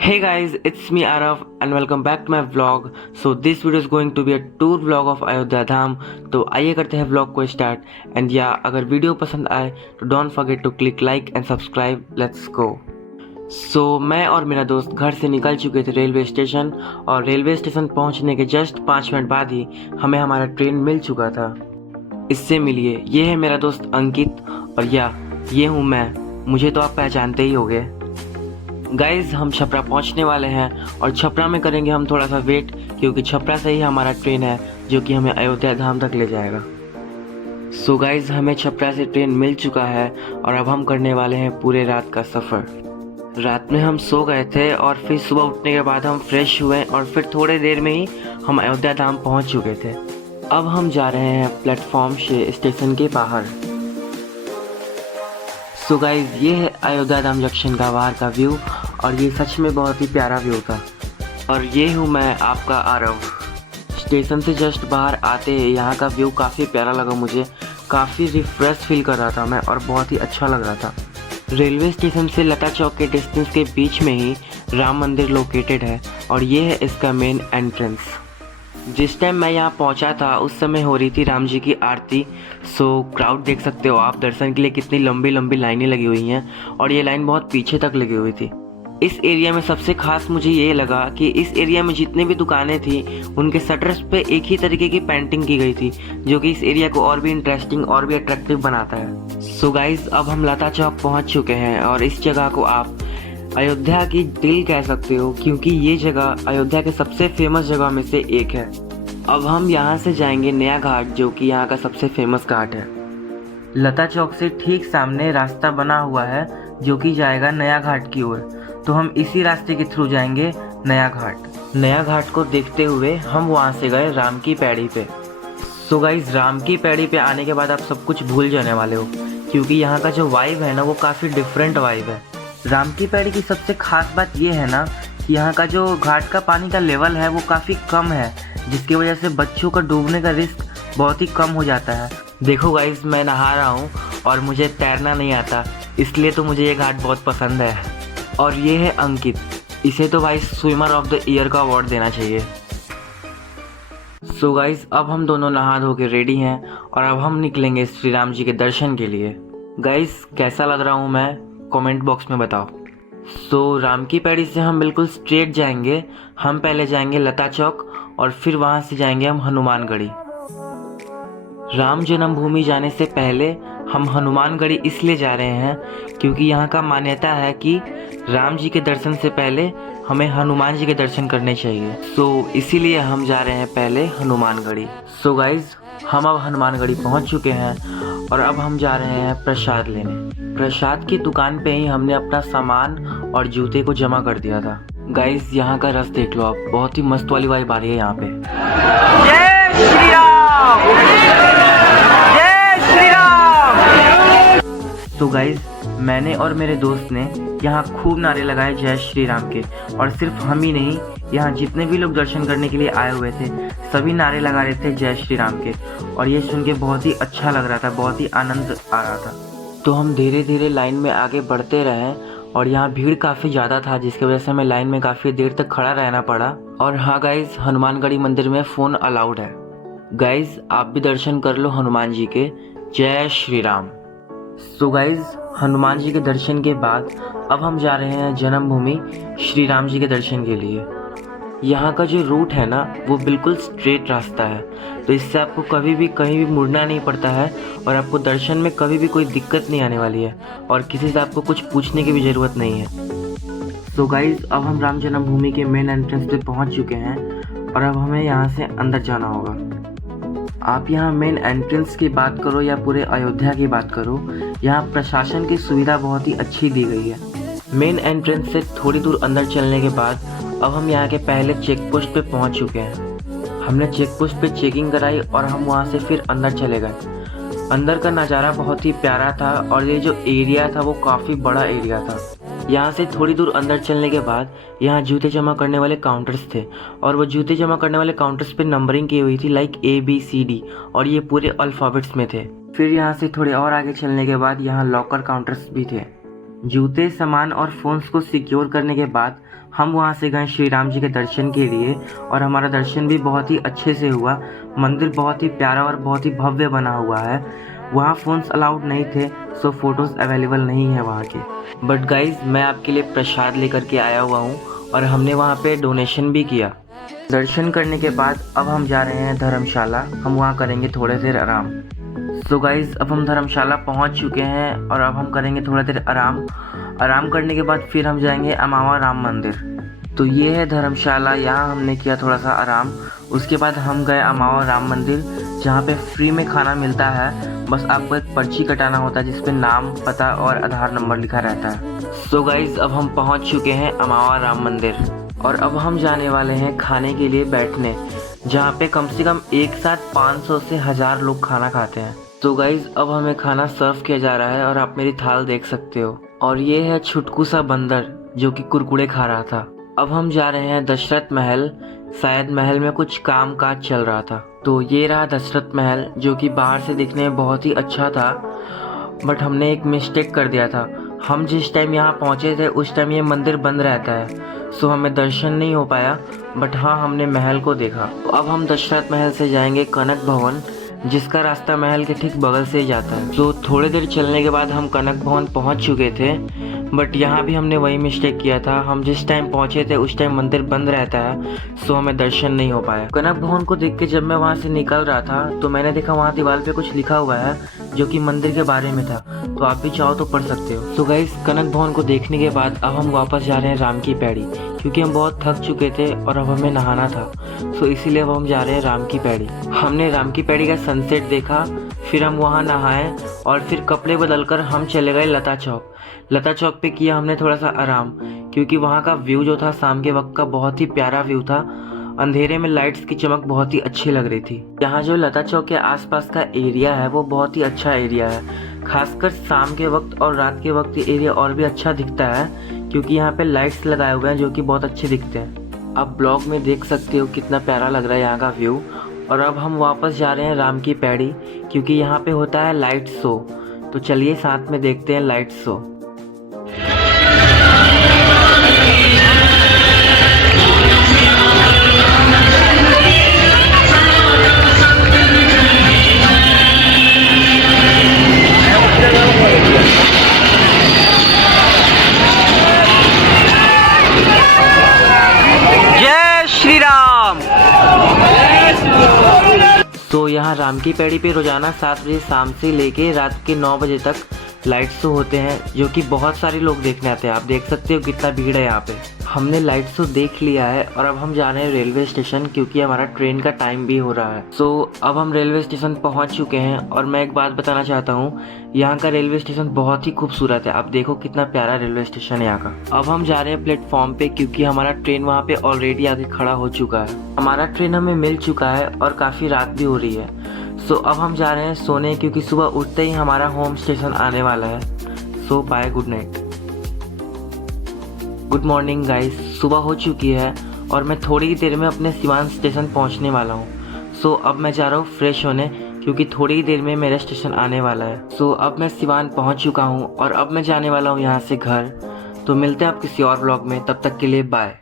Hey guys, it's me Arav and welcome back to my vlog. So this video is going to be a tour vlog of Ayodhya धाम. तो आइए करते हैं vlog को start. And या अगर video पसंद आए तो don't forget to click like and subscribe. Let's go. So मैं और मेरा दोस्त घर से निकल चुके थे रेलवे स्टेशन, और रेलवे स्टेशन पहुंचने के जस्ट 5 मिनट बाद ही हमें हमारा ट्रेन मिल चुका था. इससे मिलिए, ये है मेरा दोस्त अंकित, और या ये हूँ मैं. मुझे तो आप पहचानते ही होंगे. गाइज हम छपरा पहुंचने वाले हैं और छपरा में करेंगे हम थोड़ा सा वेट, क्योंकि छपरा से ही हमारा ट्रेन है जो कि हमें अयोध्या धाम तक ले जाएगा. सो गाइज हमें छपरा से ट्रेन मिल चुका है और अब हम करने वाले हैं पूरे रात का सफ़र. रात में हम सो गए थे और फिर सुबह उठने के बाद हम फ्रेश हुए और फिर थोड़ी देर में ही हम अयोध्या धाम पहुंच चुके थे. अब हम जा रहे हैं प्लेटफॉर्म से स्टेशन के बाहर. सो गाइज ये है अयोध्या धाम जंक्शन का बाहर का व्यू, और ये सच में बहुत ही प्यारा व्यू था. और ये हूँ मैं आपका आरव. स्टेशन से जस्ट बाहर आते ही यहाँ का व्यू काफ़ी प्यारा लगा मुझे. काफ़ी रिफ्रेश फील कर रहा था मैं और बहुत ही अच्छा लग रहा था. रेलवे स्टेशन से लता चौक के डिस्टेंस के बीच में ही राम मंदिर लोकेटेड है, और ये है इसका मेन एंट्रेंस. जिस टाइम मैं यहाँ पहुँचा था उस समय हो रही थी राम जी की आरती. सो क्राउड देख सकते हो आप दर्शन के लिए कितनी लंबी लंबी लाइनें लगी हुई हैं, और ये लाइन बहुत पीछे तक लगी हुई थी. इस एरिया में सबसे खास मुझे ये लगा कि इस एरिया में जितने भी दुकानें थी उनके शटर्स पे एक ही तरीके की पेंटिंग की गई थी, जो कि इस एरिया को और भी इंटरेस्टिंग और भी अट्रैक्टिव बनाता है. सो गाइज अब हम लता चौक पहुँच चुके हैं, और इस जगह को आप अयोध्या की दिल कह सकते हो, क्योंकि ये जगह अयोध्या के सबसे फेमस जगह में से एक है. अब हम यहाँ से जाएंगे नया घाट, जो कि यहाँ का सबसे फेमस घाट है. लता चौक से ठीक सामने रास्ता बना हुआ है जो कि जाएगा नया घाट की ओर. तो हम इसी रास्ते के थ्रू जाएंगे नया घाट. नया घाट को देखते हुए हम वहाँ से गए राम की पैड़ी पे. सो गाइज राम की पैड़ी पे आने के बाद आप सब कुछ भूल जाने वाले हो, क्योंकि यहाँ का जो वाइब है ना वो काफ़ी डिफरेंट वाइब है. राम की पैड़ी की सबसे खास बात ये है ना कि यहाँ का जो घाट का पानी का लेवल है वो काफ़ी कम है, जिसकी वजह से बच्चों का डूबने का रिस्क बहुत ही कम हो जाता है. देखो गाइज मैं नहा रहा हूँ और मुझे तैरना नहीं आता, इसलिए तो मुझे ये घाट बहुत पसंद है. और ये है अंकित. इसे तो भाई स्विमर ऑफ द ईयर का अवार्ड देना चाहिए. सो गाइज अब हम दोनों नहा धो के रेडी हैं और अब हम निकलेंगे श्री राम जी के दर्शन के लिए. गाइज कैसा लग रहा हूँ मैं, कमेंट बॉक्स में बताओ. सो राम की पैड़ी से हम बिल्कुल स्ट्रेट जाएंगे. हम पहले जाएंगे लता चौक और फिर वहाँ से जाएंगे हम हनुमानगढ़ी. राम जन्मभूमि जाने से पहले हम हनुमानगढ़ी इसलिए जा रहे हैं क्योंकि यहाँ का मान्यता है कि राम जी के दर्शन से पहले हमें हनुमान जी के दर्शन करने चाहिए. सो इसीलिए हम जा रहे हैं पहले हनुमानगढ़ी. सो गाइज हम अब हनुमानगढ़ी पहुँच चुके हैं और अब हम जा रहे हैं प्रसाद लेने. प्रसाद की दुकान पे ही हमने अपना सामान और जूते को जमा कर दिया था. गाइज यहाँ का रस देख लो आप, बहुत ही मस्त वाली वाइब आ रही है यहाँ पे. जय श्री राम, जय श्री राम. तो गाइज मैंने और मेरे दोस्त ने यहाँ खूब नारे लगाए जय श्री राम के, और सिर्फ हम ही नहीं, यहाँ जितने भी लोग दर्शन करने के लिए आए हुए थे सभी नारे लगा रहे थे जय श्री राम के, और ये सुन के बहुत ही अच्छा लग रहा था, बहुत ही आनंद आ रहा था. तो हम धीरे धीरे लाइन में आगे बढ़ते रहे और यहाँ भीड़ काफ़ी ज़्यादा था, जिसकी वजह से हमें लाइन में काफ़ी देर तक खड़ा रहना पड़ा. और हाँ गाइज हनुमानगढ़ी मंदिर में फ़ोन अलाउड है. गाइज आप भी दर्शन कर लो हनुमान जी के. जय श्री राम. सो गाइज हनुमान जी के दर्शन के बाद अब हम जा रहे हैं जन्मभूमि श्री राम जी के दर्शन के लिए. यहाँ का जो रूट है ना वो बिल्कुल स्ट्रेट रास्ता है, तो इससे आपको कभी भी कहीं भी मुड़ना नहीं पड़ता है, और आपको दर्शन में कभी भी कोई दिक्कत नहीं आने वाली है, और किसी से आपको कुछ पूछने की भी ज़रूरत नहीं है. तो गाइज अब हम राम जन्मभूमि के मेन एंट्रेंस पे पहुँच चुके हैं और अब हमें यहाँ से अंदर जाना होगा. आप यहाँ मेन एंट्रेंस की बात करो या पूरे अयोध्या की बात करो, यहाँ प्रशासन की सुविधा बहुत ही अच्छी दी गई है. मेन एंट्रेंस से थोड़ी दूर अंदर चलने के बाद अब हम यहाँ के पहले चेक पोस्ट पे पहुँच चुके हैं. हमने चेक पोस्ट पे चेकिंग कराई और हम वहाँ से फिर अंदर चले गए. अंदर का नज़ारा बहुत ही प्यारा था, और ये जो एरिया था वो काफ़ी बड़ा एरिया था. यहाँ से थोड़ी दूर अंदर चलने के बाद यहाँ जूते जमा करने वाले काउंटर्स थे, और वो जूते जमा करने वाले काउंटर्स पे नंबरिंग की हुई थी लाइक ABCD, और ये पूरे अल्फ़ाबेट्स में थे. फिर यहाँ से थोड़े और आगे चलने के बाद यहाँ लॉकर काउंटर्स भी थे. जूते, सामान और फ़ोन्स को सिक्योर करने के बाद हम वहाँ से गए श्री राम जी के दर्शन के लिए और हमारा दर्शन भी बहुत ही अच्छे से हुआ। मंदिर बहुत ही प्यारा और बहुत ही भव्य बना हुआ है। वहाँ फ़ोन्स अलाउड नहीं थे, सो फ़ोटोज़ अवेलेबल नहीं है वहाँ के। बट गाइज़, मैं आपके लिए प्रसाद लेकर के आया हुआ हूँ और हमने वहाँ पे डोनेशन भी किया। दर्शन करने के बाद अब हम जा रहे हैं धर्मशाला। हम वहाँ करेंगे थोड़ी देर आराम। सो गाइज़, अब हम धर्मशाला पहुँच चुके हैं और अब हम करेंगे थोड़ा देर आराम करने के बाद फिर हम जाएंगे अमावा राम मंदिर। तो ये है धर्मशाला, यहाँ हमने किया थोड़ा सा आराम। उसके बाद हम गए अमावा राम मंदिर, जहाँ पे फ्री में खाना मिलता है। बस आपको एक पर्ची कटाना होता है जिस पे नाम, पता और आधार नंबर लिखा रहता है। सो गाइज़, अब हम पहुँच चुके हैं अमावा राम मंदिर और अब हम जाने वाले हैं खाने के लिए बैठने, जहाँ पे कम से कम एक साथ 500 से 1000 लोग खाना खाते हैं। तो गाइज़, अब हमें खाना सर्व किया जा रहा है और आप मेरी थाल देख सकते हो। और ये है छुटकू सा बंदर जो कि कुरकुरे खा रहा था। अब हम जा रहे हैं दशरथ महल। शायद महल में कुछ काम काज चल रहा था। तो ये रहा दशरथ महल, जो कि बाहर से दिखने में बहुत ही अच्छा था, बट हमने एक मिस्टेक कर दिया था। हम जिस टाइम यहाँ पहुँचे थे उस टाइम ये मंदिर बंद रहता है, सो हमें दर्शन नहीं हो पाया। बट हाँ, हमने महल को देखा। तो अब हम दशरथ महल से जाएंगे कनक भवन, जिसका रास्ता महल के ठीक बगल से ही जाता है। तो थोड़ी देर चलने के बाद हम कनक भवन पहुंच चुके थे, बट यहाँ भी हमने वही मिस्टेक किया था। हम जिस टाइम पहुंचे थे उस टाइम मंदिर बंद रहता है, सो हमें दर्शन नहीं हो पाया। कनक भवन को देख के जब मैं वहाँ से निकल रहा था तो मैंने देखा वहाँ दीवार पे कुछ लिखा हुआ है जो कि मंदिर के बारे में था। तो आप भी चाहो तो पढ़ सकते हो। तो गाइस, कनक भवन को देखने के बाद अब हम वापस जा रहे हैं राम की पैड़ी, क्योंकि हम बहुत थक चुके थे और अब हमें नहाना था। सो इसीलिए अब हम जा रहे हैं राम की पैड़ी। हमने राम की पैड़ी का सनसेट देखा, फिर हम वहाँ नहाए और फिर कपड़े बदलकर हम चले गए लता चौक। लता चौक पे किया हमने थोड़ा सा आराम, क्योंकि वहाँ का व्यू जो था शाम के वक्त का बहुत ही प्यारा व्यू था। अंधेरे में लाइट्स की चमक बहुत ही अच्छी लग रही थी। यहाँ जो लता चौक के आसपास का एरिया है वो बहुत ही अच्छा एरिया है। खासकर शाम के वक्त और रात के वक्त ये एरिया और भी अच्छा दिखता है, क्योंकि यहाँ पे लाइट्स लगाए हुए हैं जो कि बहुत अच्छे दिखते हैं। आप ब्लॉग में देख सकते हो कितना प्यारा लग रहा है यहाँ का व्यू। और अब हम वापस जा रहे हैं राम की पैड़ी, क्योंकि यहाँ पे होता है लाइट शो। तो चलिए साथ में देखते हैं लाइट शो। जय श्री राम। तो यहाँ राम की पैड़ी पे रोजाना 7 बजे शाम से लेके रात के 9 बजे तक लाइट शो होते हैं, जो कि बहुत सारे लोग देखने आते हैं। आप देख सकते हो कितना भीड़ है यहाँ पे। हमने लाइट शो देख लिया है और अब हम जा रहे हैं रेलवे स्टेशन, क्योंकि हमारा ट्रेन का टाइम भी हो रहा है। सो अब हम रेलवे स्टेशन पहुँच चुके हैं और मैं एक बात बताना चाहता हूँ, यहाँ का रेलवे स्टेशन बहुत ही खूबसूरत है। आप देखो कितना प्यारा रेलवे स्टेशन है यहाँ का। अब हम जा रहे हैं प्लेटफॉर्म पे, क्योंकि हमारा ट्रेन वहाँ पे ऑलरेडी आके खड़ा हो चुका है। हमारा ट्रेन हमें मिल चुका है और काफ़ी रात भी हो रही है। सो अब हम जा रहे हैं सोने, क्योंकि सुबह उठते ही हमारा होम स्टेशन आने वाला है। So bye, good night. Good morning guys, सुबह हो चुकी है और मैं थोड़ी ही देर में अपने सिवान स्टेशन पहुंचने वाला हूं। सो अब मैं जा रहा हूं फ्रेश होने, क्योंकि थोड़ी ही देर में मेरा स्टेशन आने वाला है। सो अब मैं सिवान पहुंच चुका हूं और अब मैं जाने वाला हूं यहां से घर। तो मिलते हैं आप किसी और ब्लॉग में, तब तक के लिए बाय।